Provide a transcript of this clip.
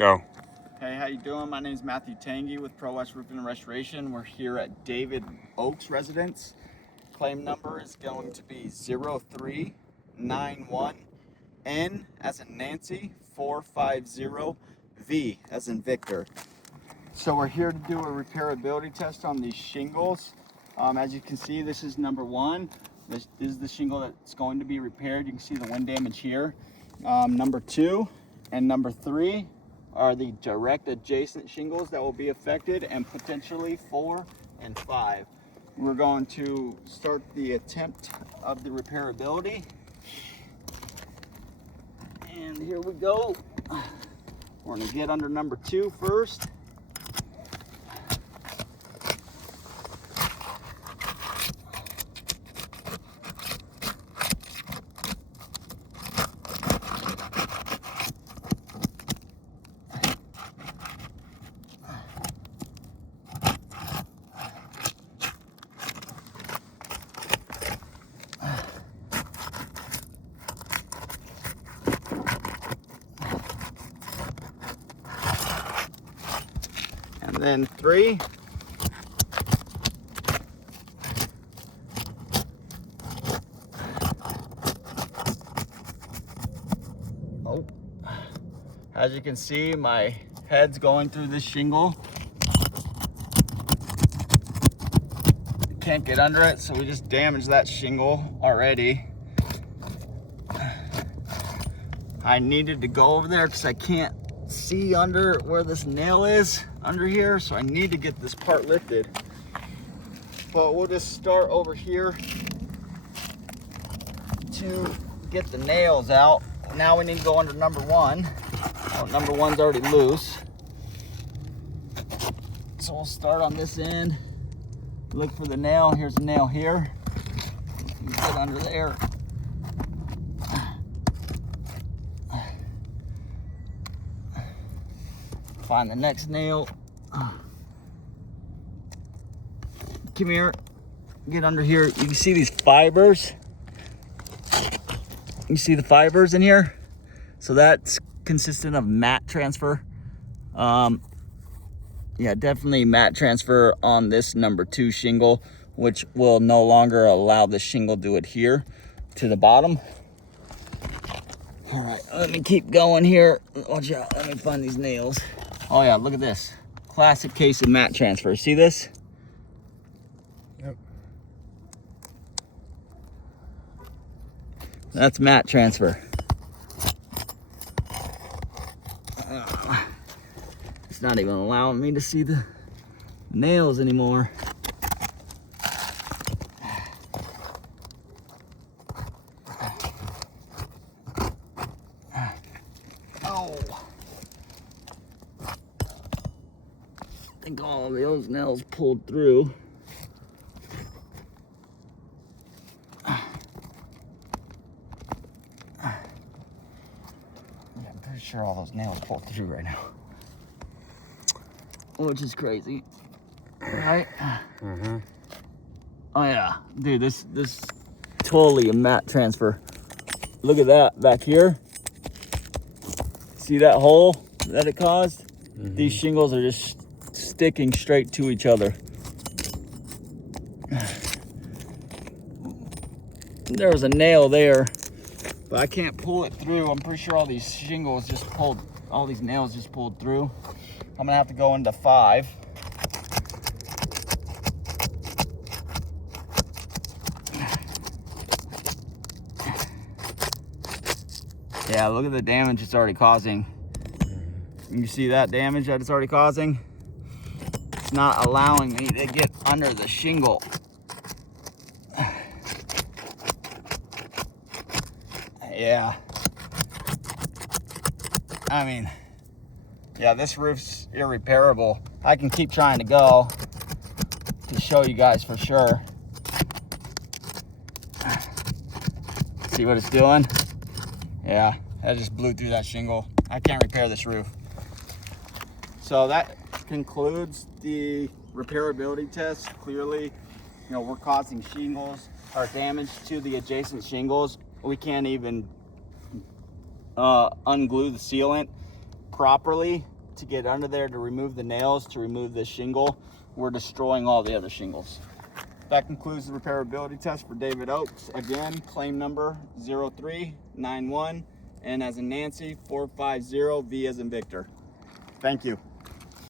Go. Hey, how you doing? My name is Matthew Tanguy with Pro West Roofing and Restoration. We're here at David Oak's residence. Claim number is going to be 0391N as in Nancy 450V as in Victor. So we're here to do a repairability test on these shingles. As you can see, this is number one. This is the shingle that's going to be repaired. You can see the wind damage here. Number two and number three are the direct adjacent shingles that will be affected, and potentially 4 and 5. We're going to start the attempt of the repairability. And here we go. We're going to get under number 2 first. And then 3. Oh, as you can see, my head's going through this shingle. Can't get under it, so we just damaged that shingle already. I needed to go over there because I can't see under where this nail is under here, so I need to get this part lifted. But we'll just start over here to get the nails out. Now we need to go under number 1. Oh, number 1's already loose. So we'll start on this end, look for the nail. Here's the nail here. Get under there. Find the next nail. Come here. Get under here. You can see these fibers. You see the fibers in here? So that's consistent of mat transfer. Yeah, definitely mat transfer on this number 2 shingle, which will no longer allow the shingle to adhere to the bottom. All right, let me keep going here. Watch out, let me find these nails. Oh yeah, look at this. Classic case of mat transfer. See this? Yep. That's mat transfer. It's not even allowing me to see the nails anymore. Oh. I think all of those nails pulled through. Yeah, I'm pretty sure all those nails pulled through right now. Which is crazy, right? Mm-hmm. Oh yeah, dude, this totally a mat transfer. Look at that back here. See that hole that it caused? Mm-hmm. These shingles are just sticking straight to each other. There was a nail there, but I can't pull it through. I'm pretty sure all these shingles just pulled, all these nails just pulled through. I'm gonna have to go into 5. Yeah, look at the damage it's already causing. You see that damage that it's already causing? It's not allowing me to get under the shingle. Yeah. I mean, yeah, this roof's irreparable. I can keep trying to go to show you guys for sure. See what it's doing? Yeah, that just blew through that shingle. I can't repair this roof. So that concludes the repairability test. Clearly, you know, we're causing shingles or damage to the adjacent shingles. We can't even unglue the sealant. properly to get under there to remove the nails, to remove this shingle, we're destroying all the other shingles. That concludes the repairability test for David Oakes. Again, claim number 0391, N as in Nancy, 450, V as in Victor. Thank you.